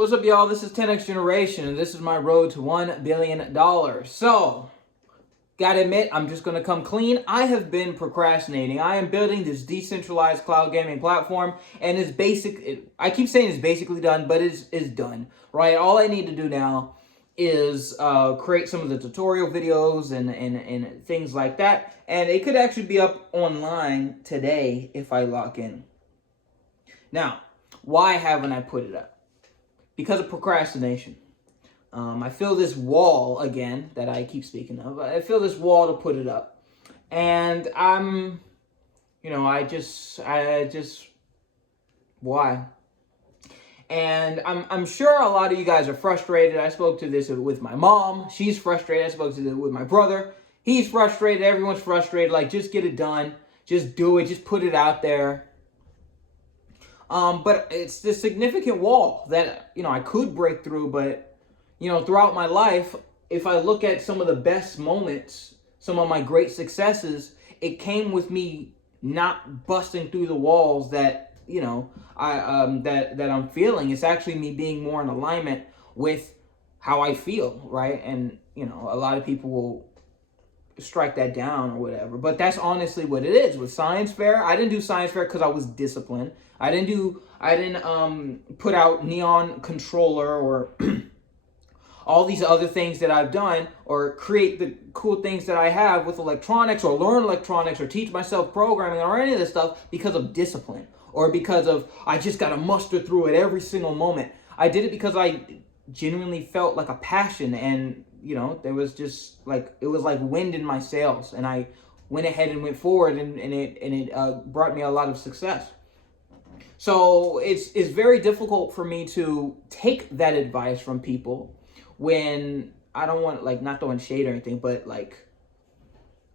What's up, y'all? This is 10X Generation, and this is my road to $1 billion. So, gotta admit, I'm just gonna come clean. I have been procrastinating. I am building this decentralized cloud gaming platform, and I keep saying it's basically done, but it's done, right? All I need to do now is create some of the tutorial videos and things like that, and it could actually be up online today if I log in. Now, why haven't I put it up? Because of procrastination. I feel this wall again that I keep speaking of. I feel this wall to put it up, and why? And I'm sure a lot of you guys are frustrated. I spoke to this with my mom. She's frustrated. I spoke to this with my brother. He's frustrated. Everyone's frustrated. Like, just get it done. Just do it. Just put it out there. But it's this significant wall that, I could break through, but, throughout my life, if I look at some of the best moments, some of my great successes, it came with me not busting through the walls that, that I'm feeling. It's actually me being more in alignment with how I feel, right? And, a lot of people will strike that down or whatever, but that's honestly what it is. With science fair, I didn't do science fair because I was disciplined. I didn't put out neon controller or all these other things that I've done, or create the cool things that I have with electronics, or learn electronics, or teach myself programming, or any of this stuff because of discipline, or because of I just got to muster through it every single moment. I did it because I genuinely felt like a passion, and there was just it was like wind in my sails, and I went ahead and went forward, and it brought me a lot of success. So it's very difficult for me to take that advice from people when I don't want, not throwing shade or anything, but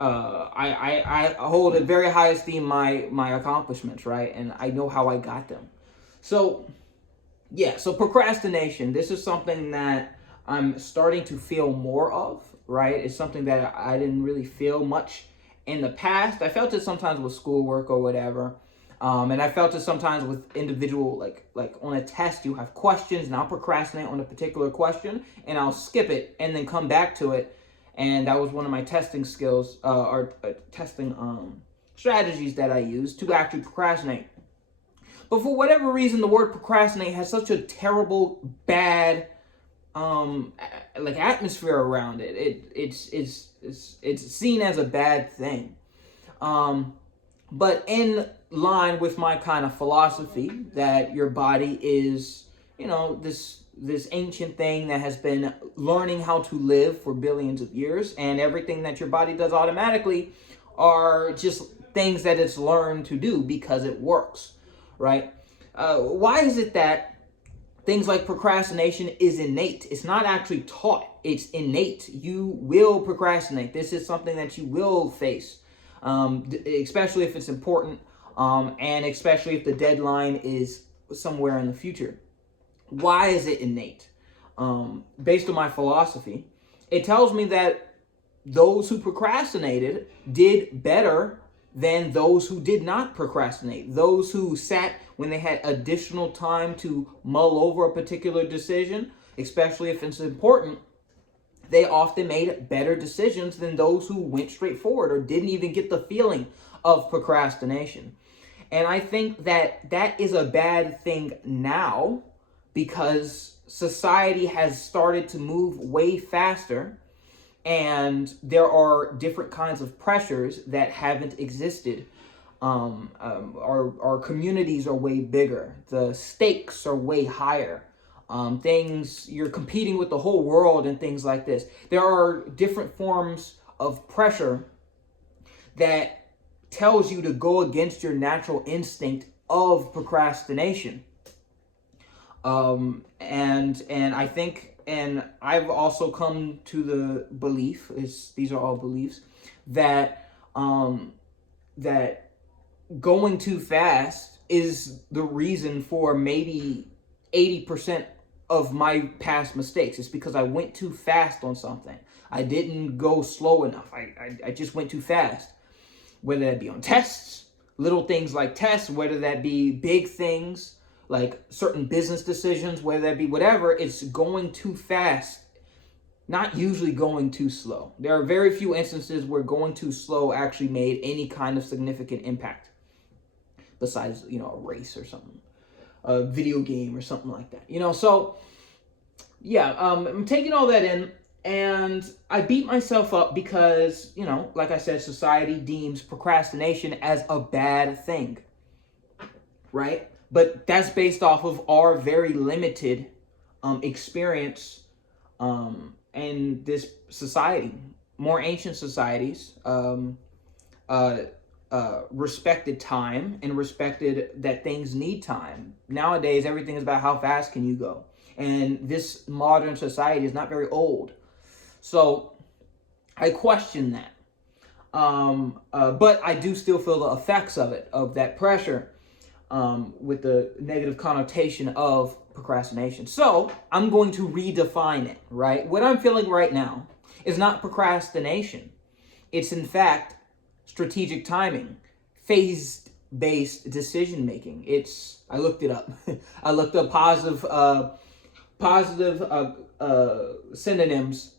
I hold in very high esteem my accomplishments, right? And I know how I got them. So yeah, so procrastination, this is something that I'm starting to feel more of, right? It's something that I didn't really feel much in the past. I felt it sometimes with schoolwork or whatever. And I felt it sometimes with individual, like on a test, you have questions, and I'll procrastinate on a particular question, and I'll skip it and then come back to it. And that was one of my testing skills, testing strategies that I used to actually procrastinate. But for whatever reason, the word procrastinate has such a terrible, bad, atmosphere around it. It's seen as a bad thing. But in line with my kind of philosophy that your body is, this ancient thing that has been learning how to live for billions of years, and everything that your body does automatically are just things that it's learned to do because it works, right? Why is it that things like procrastination is innate? It's not actually taught. It's innate. You will procrastinate. This is something that you will face, especially if it's important, and especially if the deadline is somewhere in the future. Why is it innate? Based on my philosophy, it tells me that those who procrastinated did better than those who did not procrastinate. Those who sat when they had additional time to mull over a particular decision, especially if it's important, they often made better decisions than those who went straight forward or didn't even get the feeling of procrastination. And I think that that is a bad thing now, because society has started to move way faster, and there are different kinds of pressures that haven't existed. Our communities are way bigger. The stakes are way higher. You're competing with the whole world and things like this. There are different forms of pressure that tells you to go against your natural instinct of procrastination. And I think, and I've also come to the belief, these are all beliefs, that that going too fast is the reason for maybe 80% of my past mistakes. It's because I went too fast on something. I didn't go slow enough. I just went too fast. Whether that be on tests, little things like tests, whether that be big things like certain business decisions, whether that be whatever, it's going too fast, not usually going too slow. There are very few instances where going too slow actually made any kind of significant impact besides, a race or something, a video game or something like that. So yeah, I'm taking all that in, and I beat myself up because, like I said, society deems procrastination as a bad thing, right? But that's based off of our very limited experience in this society. More ancient societies respected time and respected that things need time. Nowadays, everything is about how fast can you go. And this modern society is not very old. So I question that. But I do still feel the effects of it, of that pressure, with the negative connotation of procrastination. So I'm going to redefine it, right? What I'm feeling right now is not procrastination. It's in fact strategic timing, phase-based decision making. I looked it up. I looked up positive synonyms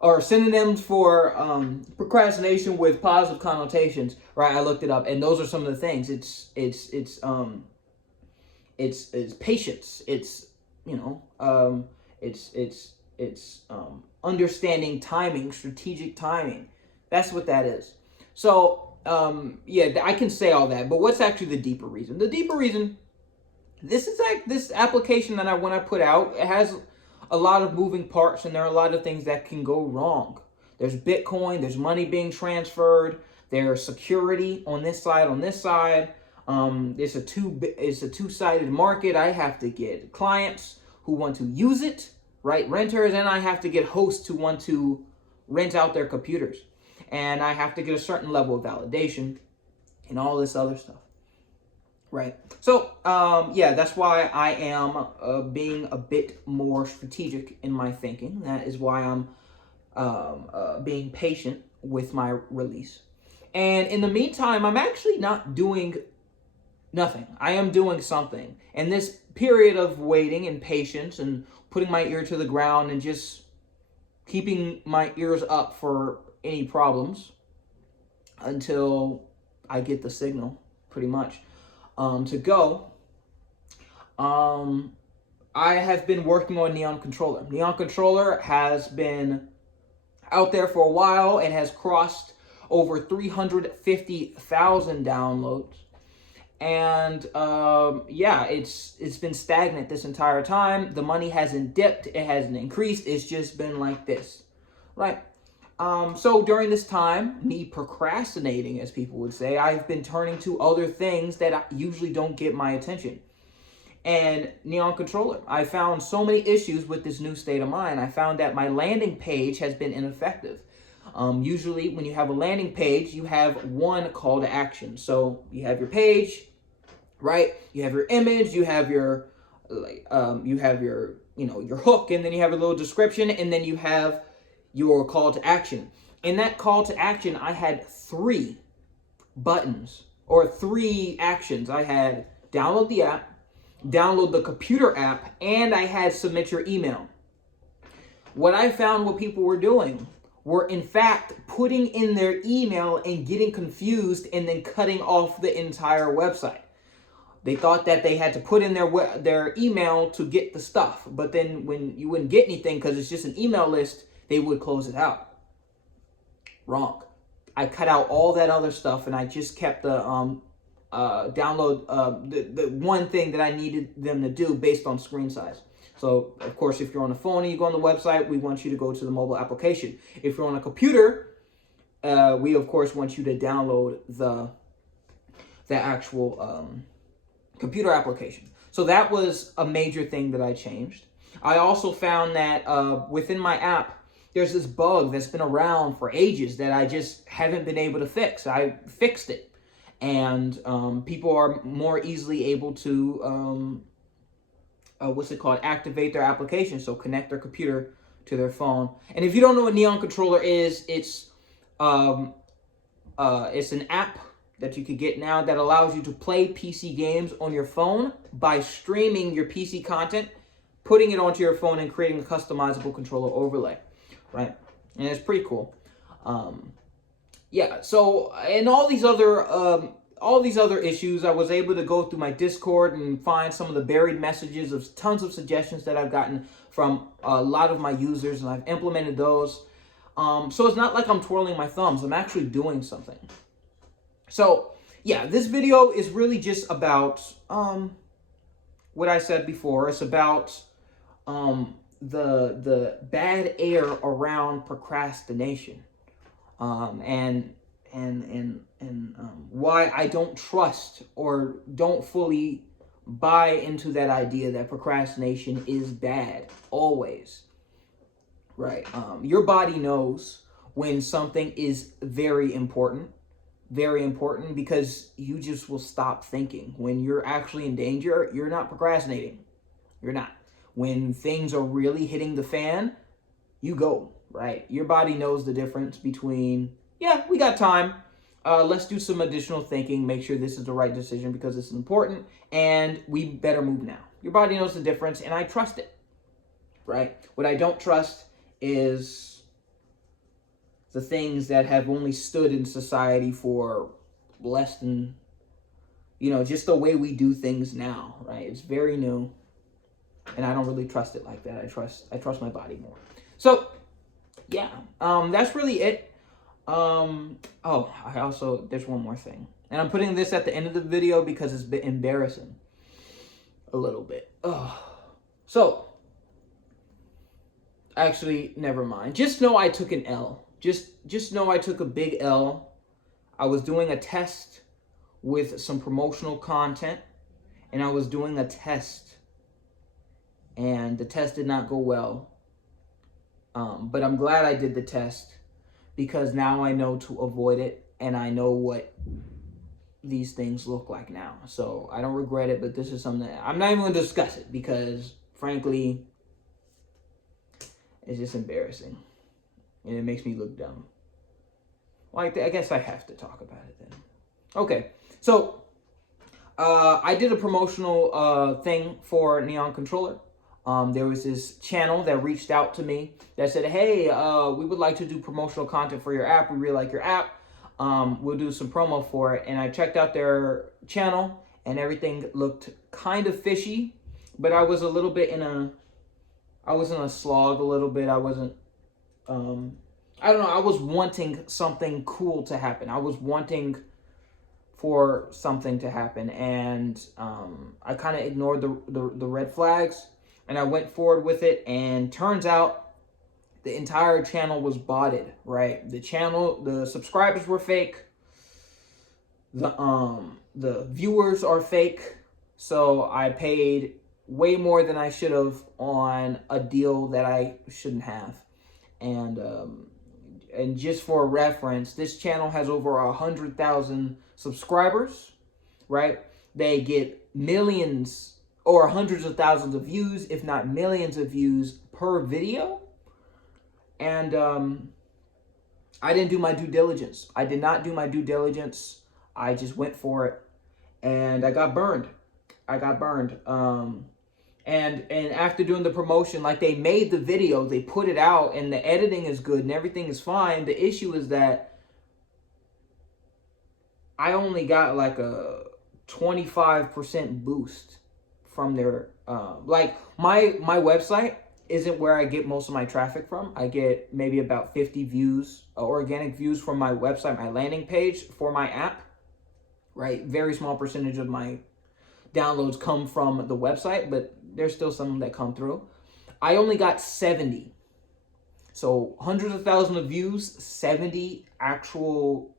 or synonyms for procrastination with positive connotations, right? I looked it up, and those are some of the things. It's patience. It's understanding timing, strategic timing. That's what that is. So yeah, I can say all that, but what's actually the deeper reason? The deeper reason. This application that when I put out, it has a lot of moving parts, and there are a lot of things that can go wrong. There's Bitcoin, there's money being transferred, there's security on this side, it's a two-sided market. I have to get clients who want to use it, right? Renters, and I have to get hosts who want to rent out their computers. And I have to get a certain level of validation and all this other stuff. Right. So, yeah, that's why I am being a bit more strategic in my thinking. That is why I'm being patient with my release. And in the meantime, I'm actually not doing nothing. I am doing something. And this period of waiting and patience and putting my ear to the ground and just keeping my ears up for any problems until I get the signal, pretty much. To go, I have been working on Neon Controller. Neon Controller has been out there for a while and has crossed over 350,000 downloads. And yeah, it's been stagnant this entire time. The money hasn't dipped, it hasn't increased. It's just been like this, right? So during this time, me procrastinating, as people would say, I've been turning to other things that usually don't get my attention. And Neon Controller, I found so many issues with this new state of mind. I found that my landing page has been ineffective. Usually when you have a landing page, you have one call to action. So you have your page, right? You have your image, you have your your hook, and then you have a little description, and then you have your call to action. In that call to action, I had 3 buttons or 3 actions. I had download the app, download the computer app, and I had submit your email. What I found what people were doing were in fact putting in their email and getting confused and then cutting off the entire website. They thought that they had to put in their email to get the stuff, but then when you wouldn't get anything because it's just an email list, they would close it out. Wrong. I cut out all that other stuff and I just kept the download the one thing that I needed them to do based on screen size. So, of course, if you're on the phone and you go on the website, we want you to go to the mobile application. If you're on a computer, we, of course, want you to download the actual computer application. So that was a major thing that I changed. I also found that within my app, there's this bug that's been around for ages that I just haven't been able to fix. I fixed it. And people are more easily able to, activate their application. So connect their computer to their phone. And if you don't know what Neon Controller is, it's an app that you could get now that allows you to play PC games on your phone by streaming your PC content, putting it onto your phone, and creating a customizable controller overlay, right? And it's pretty cool. Yeah. So, and all these other issues, I was able to go through my Discord and find some of the buried messages of tons of suggestions that I've gotten from a lot of my users, and I've implemented those. So it's not like I'm twirling my thumbs. I'm actually doing something. So, yeah, this video is really just about what I said before. It's about the bad air around procrastination, and why I don't trust or don't fully buy into that idea that procrastination is bad always. Right. Your body knows when something is very important, because you just will stop thinking. When you're actually in danger, you're not procrastinating. You're not. When things are really hitting the fan, you go, right? Your body knows the difference between, yeah, we got time. Let's do some additional thinking, make sure this is the right decision because it's important, and we better move now. Your body knows the difference, and I trust it, right? What I don't trust is the things that have only stood in society for less than, just the way we do things now, right? It's very new, and I don't really trust it like that. I trust my body more. So, yeah, that's really it. There's one more thing, and I'm putting this at the end of the video because it's a bit embarrassing, a little bit. So, actually, never mind. Just know I took an L. Just know I took a big L. I was doing a test with some promotional content, and I was doing a test, and the test did not go well. But I'm glad I did the test, because now I know to avoid it, and I know what these things look like now. So I don't regret it, but this is something that I'm not even going to discuss it, because frankly, it's just embarrassing, and it makes me look dumb. Well, I guess I have to talk about it then. Okay, so I did a promotional thing for Neon Controller. There was this channel that reached out to me that said, hey, we would like to do promotional content for your app. We really like your app. We'll do some promo for it. And I checked out their channel, and everything looked kind of fishy, but I was a little bit in a slog a little bit. I wasn't, I don't know. I was wanting something cool to happen. I was wanting for something to happen. And I kind of ignored the red flags. And I went forward with it, and turns out the entire channel was botted, right? The subscribers were fake. The viewers are fake. So I paid way more than I should have on a deal that I shouldn't have. And just for reference, this channel has over 100,000 subscribers, right? They get millions or hundreds of thousands of views, if not millions of views per video. And I didn't do my due diligence. I did not do my due diligence. I just went for it, and I got burned. And after doing the promotion, like, they made the video, they put it out, and the editing is good and everything is fine. The issue is that I only got like a 25% boost from their like, my website isn't where I get most of my traffic from. I get maybe about 50 views, organic views from my website, my landing page for my app, right? Very small percentage of my downloads come from the website, but there's still some that come through. I only got 70. So hundreds of thousands of views, 70 actual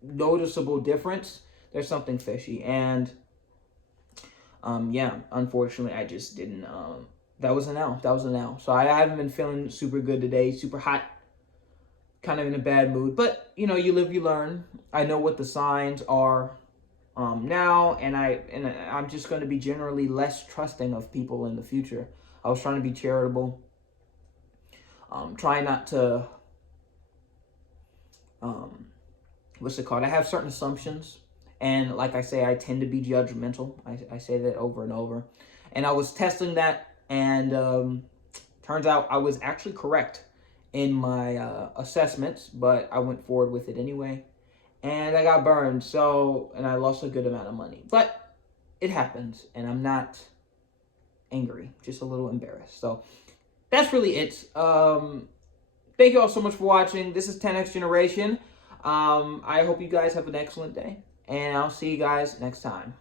noticeable difference. There's something fishy. And yeah, unfortunately, I just didn't, that was an L. So I haven't been feeling super good today, super hot, kind of in a bad mood. But, you live, you learn. I know what the signs are now, and I'm just going to be generally less trusting of people in the future. I was trying to be charitable, trying not to what's it called? I have certain assumptions. And like I say, I tend to be judgmental. I say that over and over. And I was testing that, and turns out I was actually correct in my assessments, but I went forward with it anyway. And I got burned, and I lost a good amount of money. But it happens, and I'm not angry, just a little embarrassed. So that's really it. Thank you all so much for watching. This is 10X Generation. I hope you guys have an excellent day, and I'll see you guys next time.